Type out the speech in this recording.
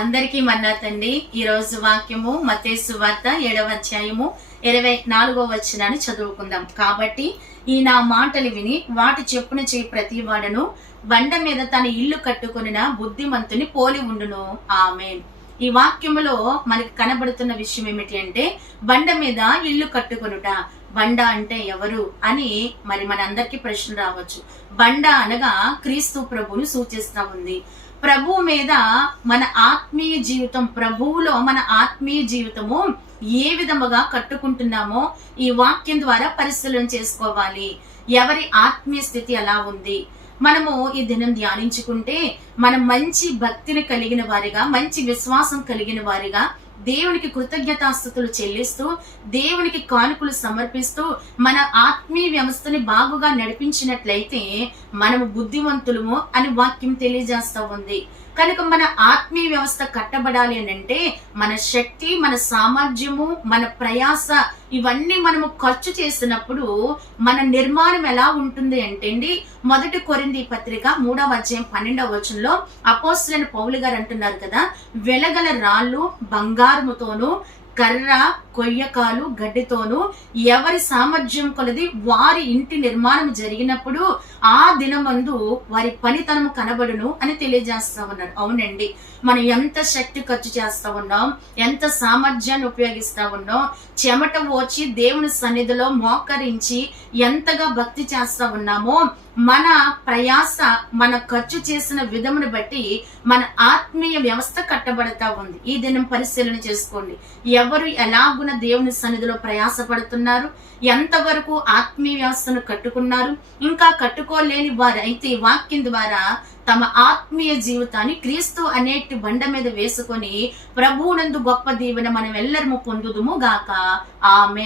అందరికీ మన్నాతండి. ఈ రోజు వాక్యము మతేసు వార్త ఏడవ అధ్యాయము ఇరవై నాలుగో వచ్చినాన్ని చదువుకుందాం. కాబట్టి ఈ నా మాటలు విని వాటి చెప్పున చేయి ప్రతి వాడను బండ మీద తన ఇల్లు కట్టుకుని బుద్ధిమంతుని పోలి ఉండును. ఆమె ఈ వాక్యములో మనకి కనబడుతున్న విషయం ఏమిటి అంటే బండ మీద ఇల్లు కట్టుకొనుట. బండ అంటే ఎవరు అని మరి మనందరికీ ప్రశ్న రావచ్చు. బండ అనగా క్రీస్తు ప్రభుని సూచిస్తా ఉంది. ప్రభువు మీద మన ఆత్మీయ జీవితం ప్రభువులో మన ఆత్మీయ జీవితము ఏ విధముగా కట్టుకుంటున్నామో ఈ వాక్యం ద్వారా పరిశీలన చేసుకోవాలి. ఎవరి ఆత్మీయ స్థితి ఎలా ఉంది? మనము ఈ దినం ధ్యానించుకుంటే మనం మంచి భక్తిని కలిగిన వారిగా మంచి విశ్వాసం కలిగిన వారిగా దేవునికి కృతజ్ఞతాస్థుతులు చెల్లిస్తూ దేవునికి కానుకలు సమర్పిస్తూ మన ఆత్మీయ వ్యవస్థని బాగుగా నడిపించినట్లయితే మనము బుద్ధివంతులము అని వాక్యం తెలియజేస్తూ ఉంది. కనుక మన ఆత్మీయ వ్యవస్థ కట్టబడాలి అని అంటే మన శక్తి మన సామర్థ్యము మన ప్రయాస ఇవన్నీ మనము ఖర్చు చేసినప్పుడు మన నిర్మాణం ఎలా ఉంటుంది అంటే అండి మొదటి కొరింది పత్రిక మూడవ అధ్యాయం పన్నెండవ వచనంలో అపోస్తులైన పౌలు గారు అంటున్నారు కదా వెలగల రాళ్ళు బంగారు బంగారముతోనూ కర్ర కొయ్యకాలు గడ్డితోనూ ఎవరి సామర్థ్యం కొలది వారి ఇంటి నిర్మాణం జరిగినప్పుడు ఆ దినమందు వారి పనితనం కనబడును అని తెలియజేస్తా ఉన్నారు. అవునండి. మనం ఎంత శక్తి ఖర్చు చేస్తా ఉన్నాం ఎంత సామర్థ్యాన్ని ఉపయోగిస్తా ఉన్నాం చెమట ఓచి దేవుని సన్నిధిలో మోకరించి ఎంతగా భక్తి చేస్తా ఉన్నామో మన ప్రయాస మన ఖర్చు చేసిన విధమును బట్టి మన ఆత్మీయ వ్యవస్థ కట్టబడతా ఉంది. ఈ దినం పరిశీలన చేసుకోండి. ఎవరు ఎలాగున దేవుని సన్నిధిలో ప్రయాస పడుతున్నారు ఎంతవరకు ఆత్మీయ వ్యవస్థను కట్టుకున్నారు? ఇంకా కట్టుకోలేని వారు అయితే వాక్యం ద్వారా తమ ఆత్మీయ జీవితాన్ని క్రీస్తు అనేటి బండ మీద వేసుకొని ప్రభువునందు గొప్ప దీవెన మనం ఎల్లరము పొందుదుము గాక. ఆమె